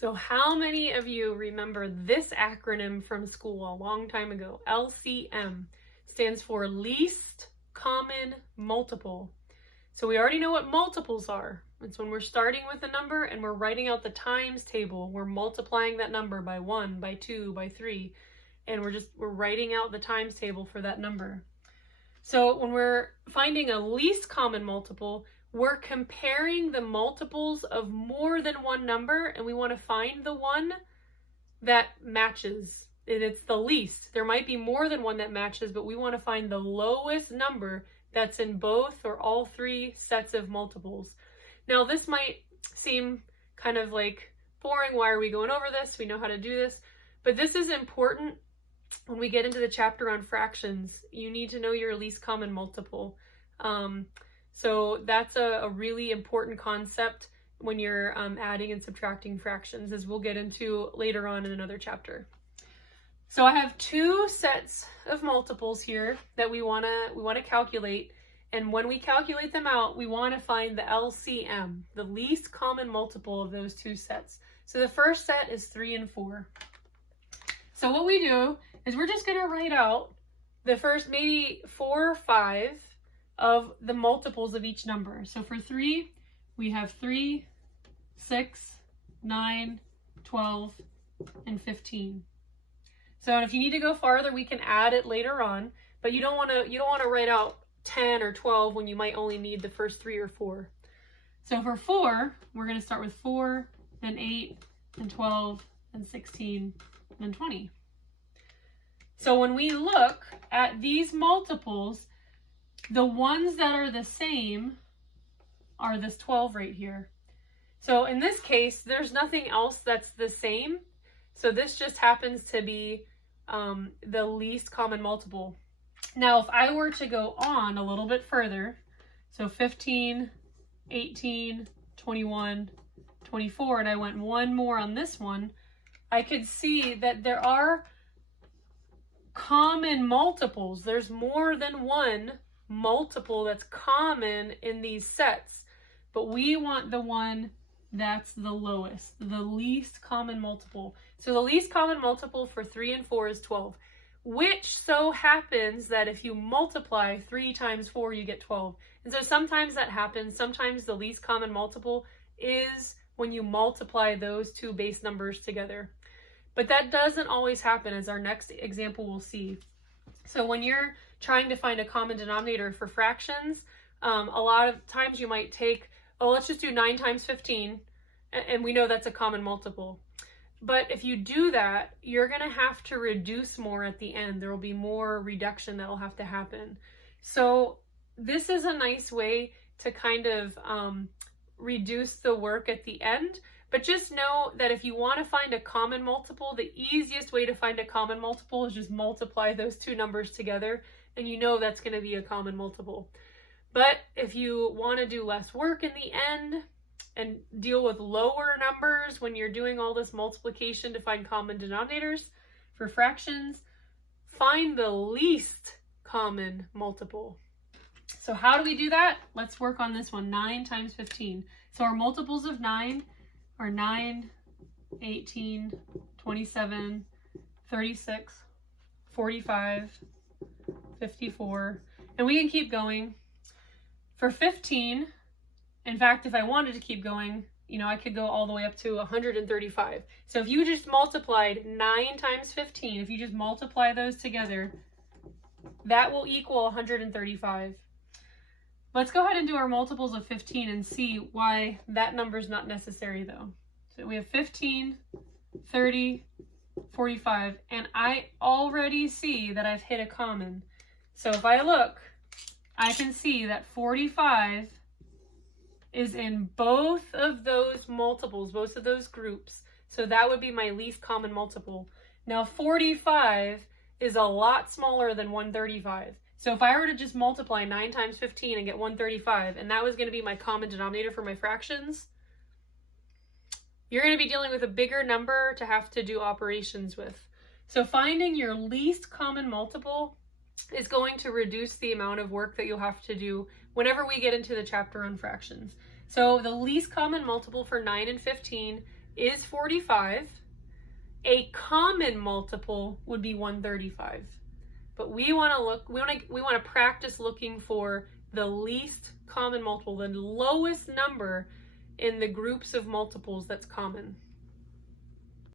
So how many of you remember this acronym from school a long time ago? LCM stands for least common multiple. So we already know what multiples are. It's when we're starting with a number and we're writing out the times table. We're multiplying that number by 1, by 2, by 3, and we're writing out the times table for that number. So when we're finding a least common multiple, we're comparing the multiples of more than one number, and we want to find the one that matches. And it's the least. There might be more than one that matches, but we want to find the lowest number that's in both or all three sets of multiples. Now, this might seem kind of like boring. Why are we going over this? We know how to do this. But this is important when we get into the chapter on fractions. You need to know your least common multiple. So that's a really important concept when you're adding and subtracting fractions, as we'll get into later on in another chapter. So I have two sets of multiples here that we want to calculate, and when we calculate them out, we want to find the LCM, the least common multiple of those two sets. So the first set is 3 and 4. So what we do is we're just going to write out the first maybe 4 or 5 of the multiples of each number. So for 3, we have 3, 6, 9, 12, and 15. So if you need to go farther, we can add it later on, but you don't want to write out 10 or 12 when you might only need the first 3 or 4. So for 4, we're going to start with 4, then 8, then 12, then 16, then 20. So when we look at these multiples, the ones that are the same are this 12 right here. So in this case, there's nothing else that's the same. So this just happens to be the least common multiple. Now, if I were to go on a little bit further, so 15, 18, 21, 24, and I went one more on this one, I could see that there are common multiples. There's more than one multiple that's common in these sets, but we want the one that's the lowest, the least common multiple. So the least common multiple for 3 and 4 is 12, which so happens that if you multiply 3 times 4, you get 12. And so sometimes that happens. Sometimes the least common multiple is when you multiply those two base numbers together. But that doesn't always happen, as our next example will see. So when you're trying to find a common denominator for fractions, a lot of times you might take, oh, let's just do 9 times 15, and we know that's a common multiple. But if you do that, you're going to have to reduce more at the end. There will be more reduction that will have to happen. So this is a nice way to kind of reduce the work at the end. But just know that if you want to find a common multiple, the easiest way to find a common multiple is just multiply those two numbers together, and you know that's going to be a common multiple. But if you want to do less work in the end and deal with lower numbers when you're doing all this multiplication to find common denominators for fractions, find the least common multiple. So how do we do that? Let's work on this one, 9 times 15. So our multiples of 9 are 9, 18, 27, 36, 45, 54, and we can keep going. For 15, in fact, if I wanted to keep going, I could go all the way up to 135. So if you just multiplied 9 times 15, if you just multiply those together, that will equal 135. Let's go ahead and do our multiples of 15 and see why that number is not necessary, though. So we have 15, 30, 45, and I already see that I've hit a common. So if I look, I can see that 45 is in both of those multiples, both of those groups. So that would be my least common multiple. Now 45 is a lot smaller than 135. So if I were to just multiply 9 times 15 and get 135, and that was going to be my common denominator for my fractions, you're going to be dealing with a bigger number to have to do operations with. So finding your least common multiple is going to reduce the amount of work that you'll have to do whenever we get into the chapter on fractions. So the least common multiple for 9 and 15 is 45. A common multiple would be 135. But we want to practice looking for the least common multiple, the lowest number in the groups of multiples that's common.